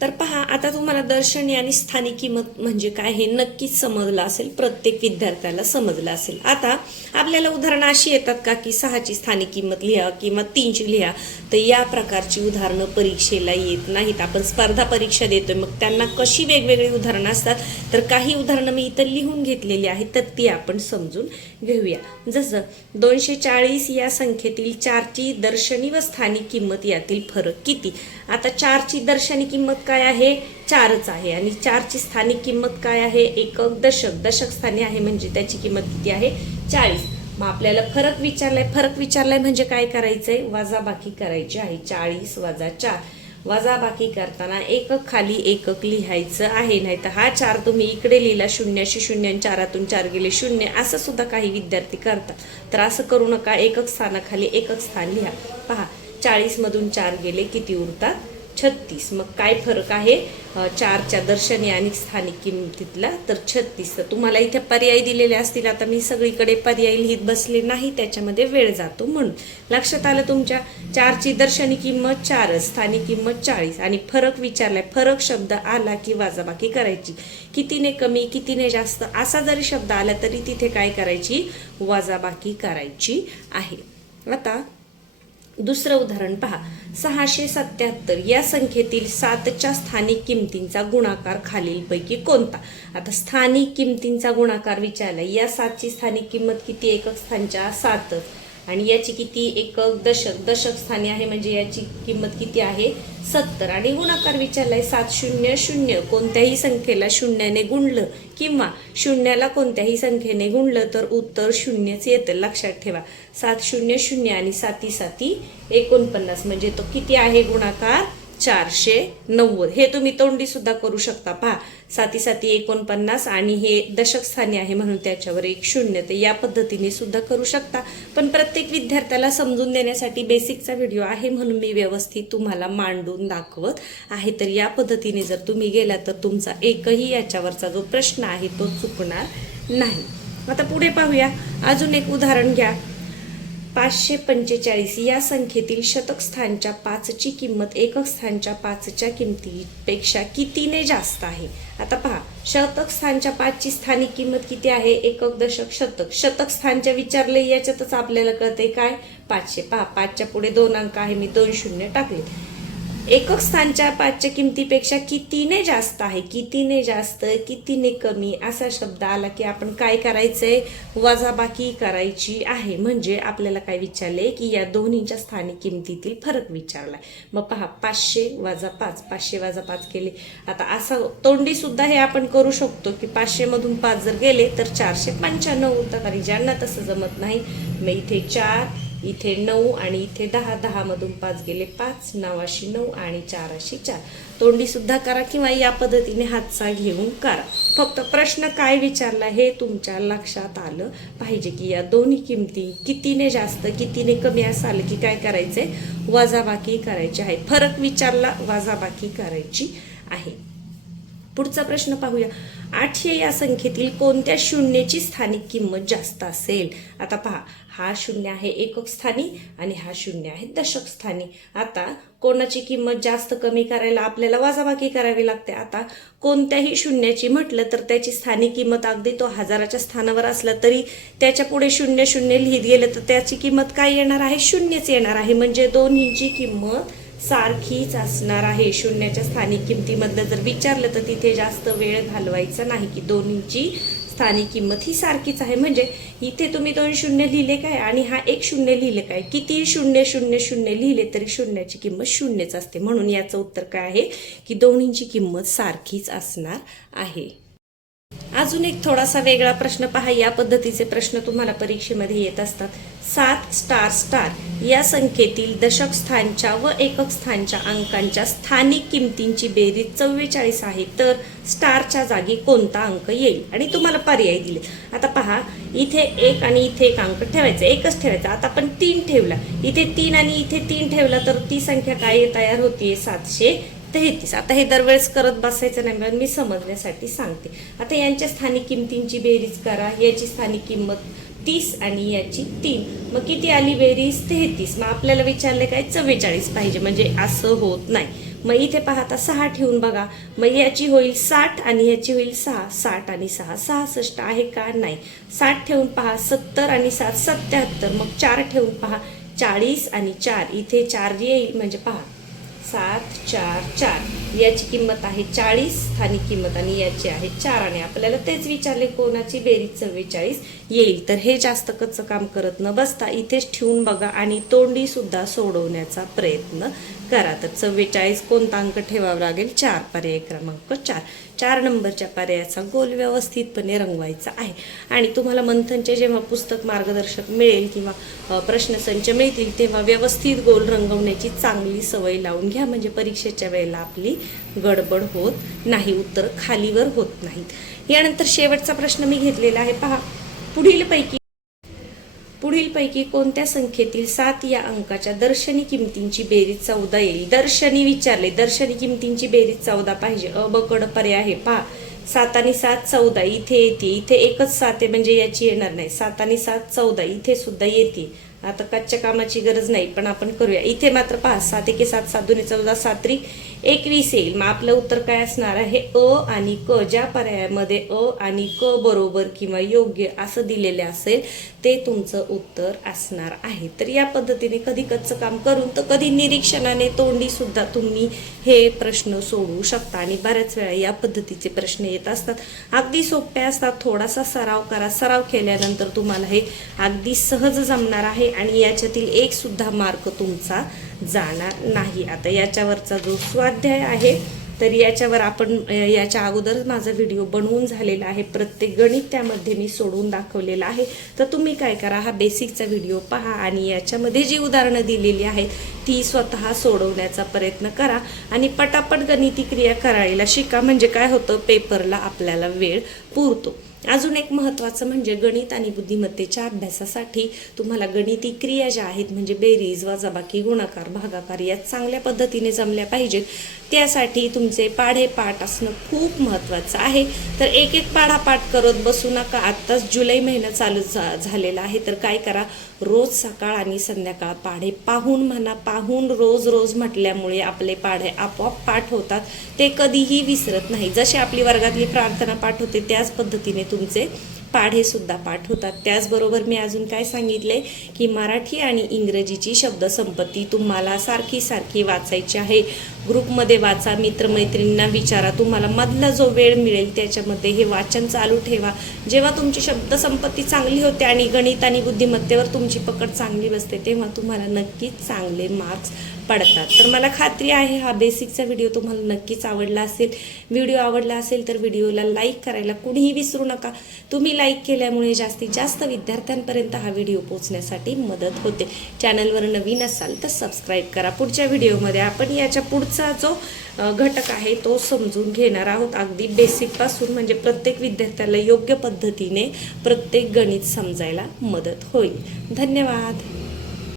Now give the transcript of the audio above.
तर पहा, आता तुम्हाला दर्शनी आणि स्थानिक किंमत म्हणजे काय हे नक्कीच समजलं असेल, प्रत्येक विद्यार्थ्याला समजलं असेल। आता आपल्याला उदाहरणं अशी येतात का की 6ची स्थानिक किंमत लिहा किंवा 3ची लिहा, तर या प्रकारची उदाहरणं परीक्षेला येत नाहीत। आपण स्पर्धा परीक्षा देतोय, मग त्यांना कशी वेगवेगळी उदाहरणं असतात, तर काही उदाहरणं मी इथं लिहून घेतलेली आहेत, तर ती आपण समजून घेऊया। जसं 240 या संख्येतील 4ची दर्शनी व स्थानिक किंमत यातील फरक किती। आता 4ची दर्शनी किंमत काय आहे, 4च आहे, आणि 4ची स्थानिक किंमत काय आहे, एकक दशक, दशक स्थानी आहे म्हणजे त्याची किंमत किती आहे, 40। मग आपल्याला फरक विचारलाय म्हणजे काय करायचंय, वजाबाकी करायची आहे। 40 वजा 4, वजाबाकी करताना एकक खाली एकक लिहायचं आहे, नाही तर हा 4 तुम्ही इकडे लिहिला, शून्याशी शून्य, 4तून 4 गेले 0, असं सुद्धा काही विद्यार्थी करतात। तर असं करू नका, एकक स्थानाखाली एकक स्थान लिहा। पहा, 40 मधून 4 गेले, किती उरतात, 36। मग काय फरक आहे 4च्या दर्शनी आणि स्थानिक किंमतीतला, तर 36। तर तुम्हाला इथे पर्याय दिलेले असतील, आता मी सगळीकडे पर्याय लिहित बसले नाही, त्याच्यामध्ये वेळ जातो म्हणून। लक्षात आलं तुमच्या, 4ची दर्शनी किंमत 4, स्थानिक किंमत 40, आणि फरक विचारलाय, फरक शब्द आला की वजाबाकी करायची, कितीने कमी कितीने जास्त असा जरी शब्द आला तरी तिथे काय करायची, वजाबाकी करायची आहे। आता दुसरं उदाहरण पहा, 677 या संख्येतील 7च्या स्थानिक किमतींचा गुणाकार खालीलपैकी कोणता। आता स्थानिक किमतींचा गुणाकार विचारला, या 7ची स्थानिक किंमत किती, एकक स्थानच्या 7, आणि याची किती, एकक दशक, दशक स्थानी आहे म्हणजे याची किंमत किती आहे, 70, आणि गुणाकार विचारलाय 700, कोणत्याही संख्येला शून्याने गुणलं किंवा शून्याला कोणत्याही संख्येने गुणलं तर उत्तर 0च येतं। लक्षात ठेवा, 700 आणि 7 49, म्हणजे तो किती आहे गुणाकार, 490। हे तुम्ही तोंडी सुद्धा करू शकता। पहा, 7 49, आणि हे दशक स्थानी आहे म्हणून त्याच्यावर एक 0, तर या पद्धतीने सुद्धा करू शकता। पण प्रत्येक विद्यार्थ्याला समजून देण्यासाठी बेसिकचा व्हिडिओ आहे म्हणून मी व्यवस्थित तुम्हाला मांडून दाखवत आहे। तर या पद्धतीने जर तुम्ही गेला तर तुमचा एकही याच्यावरचा जो प्रश्न आहे तो चुकणार नाही। आता पुढे पाहूया, अजून एक उदाहरण घ्या। 545 या संख्येतील शतक स्थानच्या 5ची किंमत एकक स्थानच्या 5च्या किमतीपेक्षा कितीने जास्त आहे। आता पहा, शतक स्थानच्या 5ची स्थानिक किंमत किती आहे, एकक दशक शतक, शतक स्थानच्या विचारले याच्यातच आपल्याला कळते काय, 500। पहा, 5च्या पुढे 2 अंक आहे, मी 2 शून्य टाकले। एकक स्थानच्या 5च्या किमतीपेक्षा कितीने जास्त आहे, कितीने जास्त कितीने कमी असा शब्द आला की आपण काय करायचंय, वजाबाकी करायची आहे। म्हणजे आपल्याला काय विचारले की या दोन्हीच्या स्थानिक किमतीतील फरक विचारलाय। मग पहा, 500 वजा 5, 500 वजा 5 केले। आता असं तोंडी सुद्धा हे आपण करू शकतो की 500 मधून 5 जर गेले तर 495 होतात, आणि ज्यांना तसं जमत नाही मग इथे 4, इथे 9, आणि इथे 10, 10 मधून 5 गेले 5, 9 9 आणि 4 4, तोंडी सुद्धा करा किंवा या पद्धतीने हातचा घेऊन करा। फक्त प्रश्न काय विचारला हे तुमच्या लक्षात आलं पाहिजे की या दोन्ही किमती कितीने जास्त कितीने कमी असं आलं की काय करायचंय, वजाबाकी करायची आहे। फरक विचारला, वजाबाकी करायची आहे। पुढचा प्रश्न पाहूया, 800 या संख्येतील कोणत्या शून्याची स्थानिक किंमत जास्त असेल। आता पहा, हा 0 आहे एकक स्थानी आणि हा 0 आहे दशक स्थानी। आता कोणाची किंमत जास्त कमी करायला आपल्याला वजाबाकी करावी लागते। आता कोणत्याही शून्याची म्हटलं तर त्याची स्थानिक किंमत अगदी तो हजाराच्या स्थानावर असला तरी त्याच्या पुढे 0 0 लिहित गेलं तर त्याची किंमत काय येणार आहे, 0च येणार आहे। म्हणजे दोन्हीची किंमत सारखीच असणार आहे। शून्याच्या स्थानिक किमतीमधलं जर विचारलं तर तिथे जास्त वेळ घालवायचा नाही की दोन्हीची स्थानिक किंमत ही सारखीच आहे। म्हणजे इथे तुम्ही 2 शून्य लिहिले काय आणि हा 1 शून्य लिहिले काय, किती 0 0 0 लिहिले तरी शून्याची किंमत 0च असते। म्हणून याचं उत्तर काय आहे की दोन्हीची किंमत सारखीच असणार आहे। अजून एक थोडासा वेगळा प्रश्न पहा, या पद्धतीचे प्रश्न तुम्हाला परीक्षेमध्ये येत असतात। 7 स्टार स्टार या संख्येतील दशक स्थानच्या व एकक स्थानच्या अंकांच्या स्थानिक किमतींची बेरीज 44 आहे, तर स्टारच्या जागी कोणता अंक येईल, आणि तुम्हाला पर्याय दिले। आता पहा, इथे 1 आणि इथे 1 अंक ठेवायचा, एकच ठेवायचा। आता आपण 3 ठेवला, इथे 3 आणि इथे 3 ठेवला तर ती संख्या काय तयार होतीये, 733। आता हे दरवेळेस करत बसायचं नाही, पण मी समजण्यासाठी सांगते। आता यांच्या स्थानिक किमतींची बेरीज करा, याची स्थानिक किंमत 30 आणि याची 3, मग किती आली बेरीज 33. मग आपल्याला विचारले काय 44 पाहिजे, म्हणजे असं होत नाही. मग इथे पहा आता 6 ठेवून बघा, मग याची होईल 60 आणि याची होईल 6. 60 आणि 6 66 आहे का? नाही. 60 ठेवून पहा 70 आणि 7 77. मग 4 ठेवून पहा 40 आणि 4 इथे 4 येईल, म्हणजे पहा 7 4 4 याची किंमत आहे 40 स्थानिक किंमत आणि याची आहे 4 आणि आपल्याला तेच विचारले कोणाची बेरीज 44 येईल. तर हे जास्त कच्चं काम करत न बसता इथेच ठेवून बघा आणि तोंडी सुद्धा सोडवण्याचा प्रयत्न करा. तर 44 कोणता अंक ठेवावा लागेल? 4, पर्याय क्रमांक 4. 4 नंबरच्या पर्यायाचा गोल व्यवस्थितपणे रंगवायचा आहे. आणि तुम्हाला मंथनचे जेव्हा पुस्तक मार्गदर्शक मिळेल किंवा प्रश्नसंच मिळतील तेव्हा व्यवस्थित गोल रंगवण्याची चांगली सवय लावून घ्या, म्हणजे परीक्षेच्या वेळेला आपली गडबड होत नाही, उत्तर खालीवर होत नाहीत. यानंतर शेवटचा प्रश्न मी घेतलेला आहे. पहा, पुढीलपैकी कोणत्या संख्येतील 7 या अंकाच्या दर्शनी किमतींची बेरीज 14 येईल? दर्शनी विचारले, दर्शनी किमतींची बेरीज 14 पाहिजे. अ ब क ड पर्याय आहे. पहा 7 आणि 7 14 इथे येते, इथे एकच 7 आहे म्हणजे याची येणार नाही. 7 आणि 7 14 इथे सुद्धा येते. आता कच्च्या कामाची गरज नाही, पण आपण करूया. इथे मात्र पहा 7 एके 7 7 दुने 14 7 त्रिक 21 येईल. मग आपलं उत्तर काय असणार आहे? अ आणि क. ज्या पर्यायामध्ये अ आणि क बरोबर किंवा योग्य असं दिलेले असेल ते तुमचं उत्तर असणार आहे. तर या पद्धतीने कधी कच्चं काम करून तर कधी निरीक्षणाने तोंडी सुद्धा तुम्ही हे प्रश्न सोडवू शकता. आणि बऱ्याच वेळा या पद्धतीचे प्रश्न येत असतात, अगदी सोपे असतात. थोडासा सराव करा, सराव केल्यानंतर तुम्हाला हे अगदी सहज जमणार आहे आणि याच्यातील एक सुद्धा मार्क तुमचा जाणार नाही. आता याच्यावरचा जो स्वाध्याय आहे तर याच्यावर आपण याच्या अगोदर माझा व्हिडिओ बनवून झालेला आहे, प्रत्येक गणित त्यामध्ये मी सोडवून दाखवलेलं आहे. तर तुम्ही काय करा, हा बेसिकचा व्हिडिओ पहा आणि याच्यामध्ये जी उदाहरणं दिलेली आहेत ती स्वतः सोडवण्याचा प्रयत्न करा आणि पटापट गणिती क्रिया करायला शिका, म्हणजे काय होतं, पेपरला आपल्याला वेळ पुरतो. अजून एक महत्त्वाचं म्हणजे गणित आणि बुद्धिमत्तेच्या अभ्यासासाठी तुम्हाला गणिती क्रिया ज्या आहेत म्हणजे बेरीज, वजाबाकी, गुणाकार, भागाकार या चांगल्या पद्धतीने जमल्या पाहिजेत. त्यासाठी तुमचे पाढे पाठ असणं खूप महत्त्वाचं आहे. तर एक एक पाढा पाठ करत बसू नका. आत्ताच जुलै महिना चालू झालेला आहे, तर काय करा, रोज सकाळ आणि संध्याकाळ पाढे पाहून म्हणा, पाहून रोज रोज म्हटल्यामुळे आपले पाढे आपोआप पाठ होतात, ते कधीही विसरत नाही. जशी आपली वर्गातली प्रार्थना पाठ होते त्याच पद्धतीने तुमचे पाढे सुद्धा पाठ होतात. त्याचबरोबर मी अजून काय सांगितले की मराठी आणि इंग्रजीची शब्दसंपत्ती तुम्हाला सारखी सारखी वाचायची आहे. ग्रुपमध्ये वाचा, मित्रमैत्रिणींना विचारा, तुम्हाला मधला जो वेळ मिळेल त्याच्यामध्ये हे वाचन चालू ठेवा. जेव्हा तुमची शब्दसंपत्ती चांगली होते आणि गणित आणि बुद्धिमत्तेवर तुमची पकड चांगली बसते तेव्हा तुम्हाला नक्कीच चांगले मार्क्स पडतात. तर मला खात्री आहे हा बेसिकचा व्हिडिओ तुम्हाला नक्कीच आवडला असेल. व्हिडिओ आवडला असेल तर व्हिडिओला लाईक करायला कुणीही विसरू नका. तुम्ही लाईक केल्यामुळे जास्तीत जास्त विद्यार्थ्यांपर्यंत हा व्हिडिओ पोहोचण्यासाठी मदत होते. चॅनलवर नवीन असाल तर सबस्क्राईब करा. पुढच्या व्हिडिओमध्ये आपण याच्या पुढचा जो घटक आहे तो समजून घेणार आहोत, अगदी बेसिकपासून, म्हणजे प्रत्येक विद्यार्थ्याला योग्य पद्धतीने प्रत्येक गणित समजायला मदत होईल. धन्यवाद.